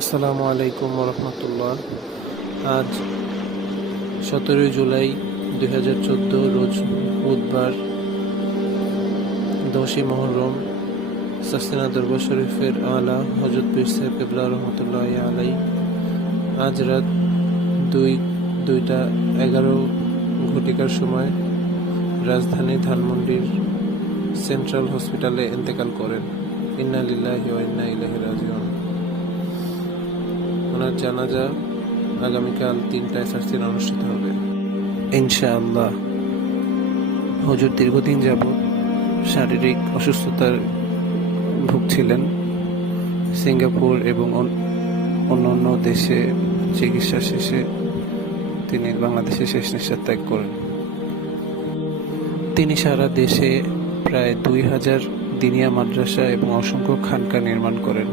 আসসালামু আলাইকুম রহমতুল্লাহ। আজ 17 জুলাই 2014 রোজ বুধবার, 10ই মুহররম। সাসিনা দরবার শরীফের আলা হযরত পীর সাহেব কিবলা রহমতুল্লাহি আলাইহি আজ রাত 2:11 সময় রাজধানী ধানমন্ডির সেন্ট্রাল হসপিটালে ইন্তেকাল করেন। ইন্না লিল্লাহি ওয়া ইন্না ইলাইহি রাজিউন। ওনার জানাজা আগামীকাল 3টায় সার্সিন অনুষ্ঠিত হবে ইনশাআল্লাহ। হুজুর দীর্ঘদিন যাবৎ শারীরিক অসুস্থতার ভুগছিলেন। সিঙ্গাপুর এবং অন্যান্য দেশে চিকিৎসা শেষে তিনি বাংলাদেশে শেষ নিঃশ্বাস ত্যাগ করেন। তিনি সারা দেশে প্রায় 2000 দিনিয়া মাদ্রাসা এবং অসংখ্য খানকা নির্মাণ করেন।